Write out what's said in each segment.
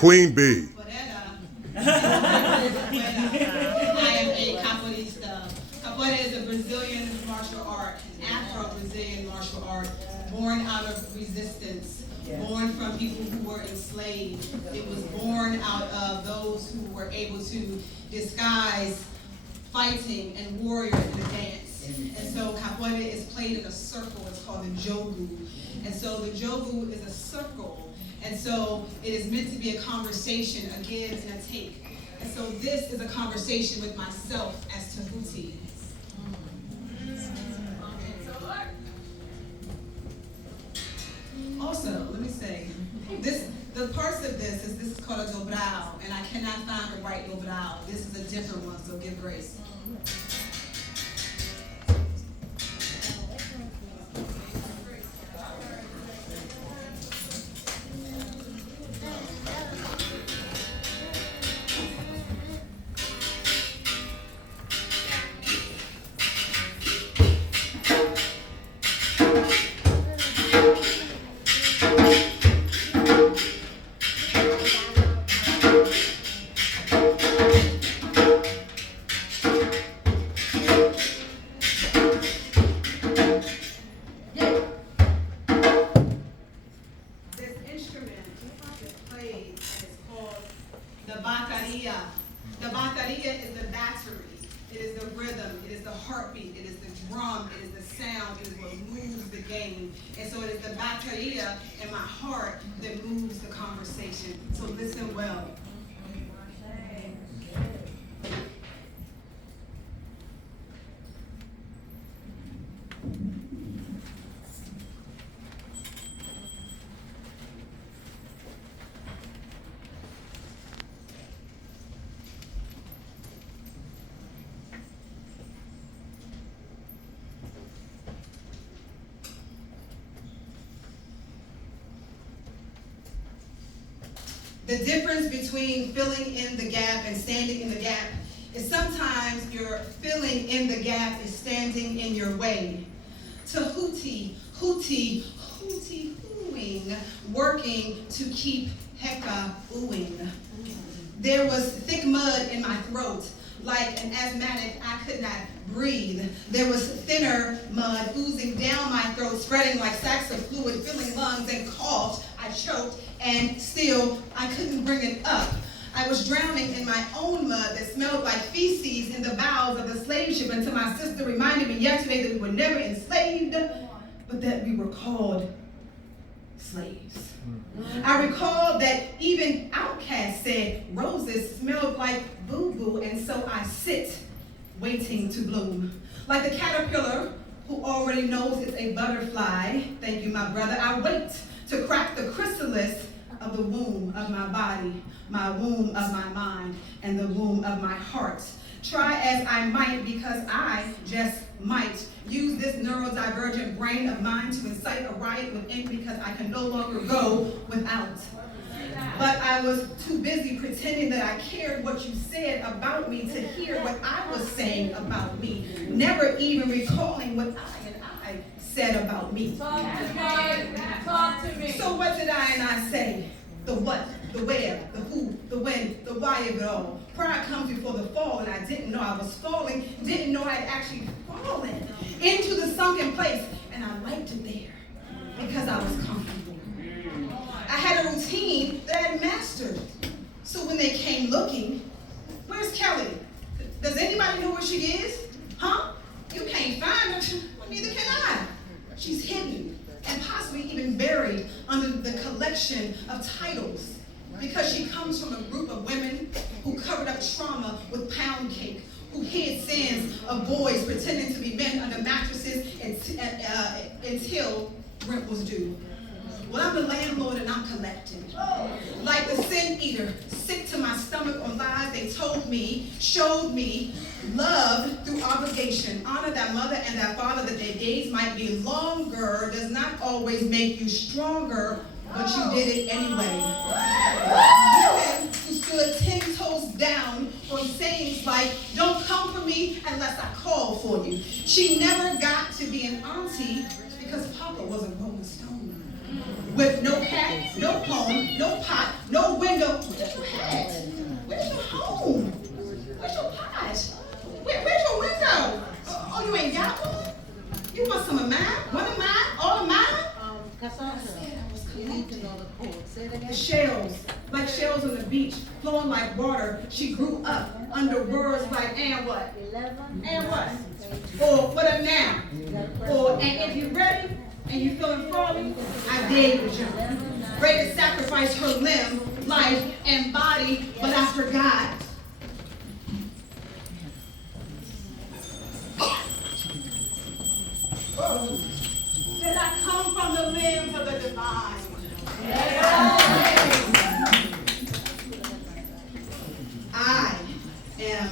Queen Bee. I am a capoeirista. Capoeira is a Brazilian martial art, Afro-Brazilian martial art, born out of resistance, born from people who were enslaved. It was born out of those who were able to disguise fighting and warriors in a dance. And so capoeira is played in a circle. It's called the jogo. And so the jogo is a circle. And so it is meant to be a conversation, a give and a take. And so this is a conversation with myself as Tehuti. Also, let me say, the parts of this is called a dobrao, and I cannot find the right dobrao. This is a different one, so give grace. The bateria is the battery. It is the rhythm. It is the heartbeat. It is the drum. It is the sound. It is what moves the game. And so it is the bateria in my heart that moves the conversation. So listen well. The difference between filling in the gap and standing in the gap is sometimes your filling in the gap is standing in your way. Tehuti, hooty, hooty, hooing, working to keep heka ooing. There was thick mud in my throat. Like an asthmatic, I could not breathe. There was thinner mud oozing down my throat, spreading like sacks of fluid, filling lungs and coughed. I choked, and still I couldn't bring it up. I was drowning in my own mud that smelled like feces in the bowels of the slave ship until my sister reminded me yesterday that we were never enslaved, but that we were called slaves. I recall that even outcasts said roses smelled like boo-boo, and so I sit, waiting to bloom. Like the caterpillar who already knows it's a butterfly, thank you, my brother, I wait to crack the chrysalis of the womb of my body, my womb of my mind, and the womb of my heart. Try as I might, because I just might use this neurodivergent brain of mine to incite a riot within, because I can no longer go without. But I was too busy pretending that I cared what you said about me to hear what I was saying about me, never even recalling what I said about me. Talk to me. So what did I say? The what, the where, the who, the when, the why of it all. Pride comes before the fall, and I didn't know I was falling, didn't know I had actually fallen into the sunken place, and I liked it there because I was comfortable. I had a routine that I had mastered. So when they came looking, where's Kelly? Does anybody know where she is? Huh? You can't find her. Well, neither can I. She's hidden and possibly even buried under the collection of titles, because she comes from a group of women who covered up trauma with pound cake, who hid sins of boys pretending to be men under mattresses until rent was due. Well, I'm the landlord and I'm collecting. Like the sin eater, sick to my stomach on lies they told me, showed me, love through obligation. Honor thy mother and thy father that their days might be longer does not always make you stronger, but you did it anyway. Women who stood 10 toes down on sayings like, don't come for me unless I call for you. She never got to be an auntie because Papa was a Rolling Stone. With no hat, no home, no pot, no window. Where's your hat? Where's your home? Where's your pot? Where's your window? Oh, you ain't got one? You want some of mine? One of mine? All of mine? You need to know the code. Say it again. The shells, like shells on the beach, flowing like water. She grew up under words like, and what? 11. And what? Or what up now? Or, and if you're ready and you're feeling froggy, I dare you to jump. Ready to sacrifice her limb, life, and body, but I forgot. Did I come from the limbs of the divine? I am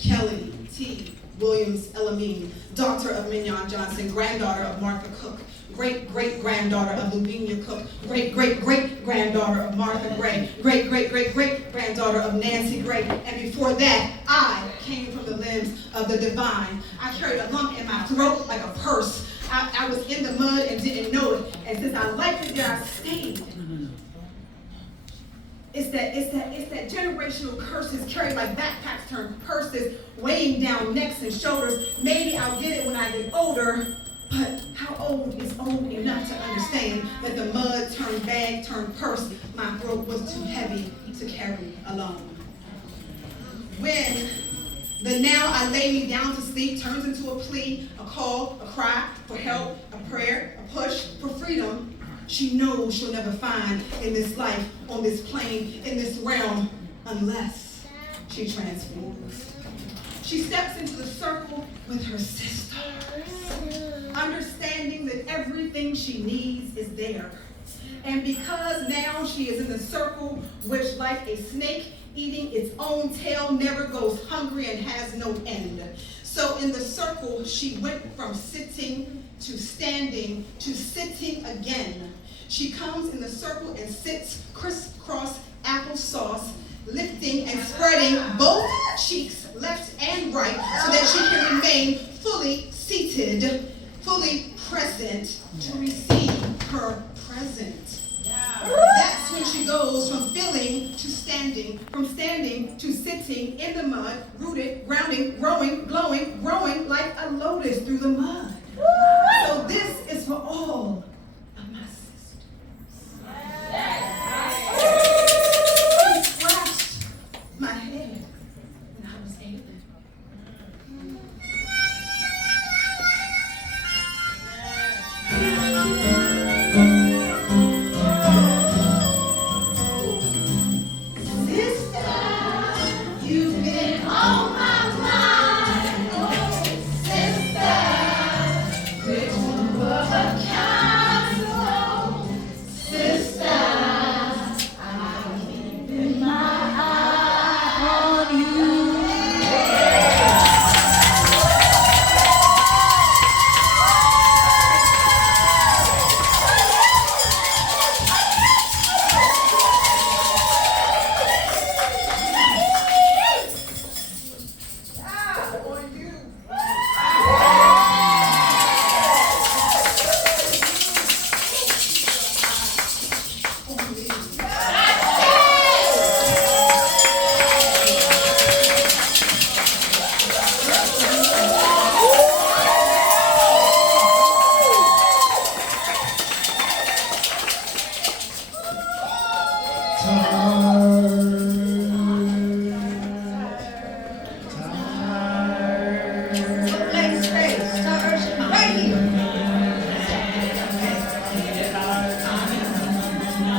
Kelly T. Williams Elamine, daughter of Mignon Johnson, granddaughter of Martha Cook, great-great-granddaughter of Lavinia Cook, great-great-great-granddaughter of Martha Gray, great-great-great-great-granddaughter of Nancy Gray, and before that, I came from the limbs of the divine. I carried a lump in my throat like a purse. I was in the mud and didn't know it, and since I liked it there, I stayed. It's that generational curses carried like backpacks turned purses, weighing down necks and shoulders. Maybe I'll get it when I get older, but how old is old enough to understand that the mud turned bag turned purse? My throat was too heavy to carry alone. When the now I lay me down to sleep turns into a plea, a call, a cry for help, a prayer, a push for freedom, she knows she'll never find in this life, on this plane, in this realm, unless she transforms. She steps into the circle with her sisters, understanding that everything she needs is there. And because now she is in the circle, which like a snake eating its own tail never goes hungry and has no end. So in the circle, she went from sitting to standing to sitting again. She comes in the circle and sits crisscross applesauce, lifting and spreading both cheeks left and right so that she can remain fully seated, fully present to receive her present. That's when she goes from feeling to standing, from standing to sitting in the mud, rooted, grounding, growing, glowing, growing like a lotus through the mud. So this is for all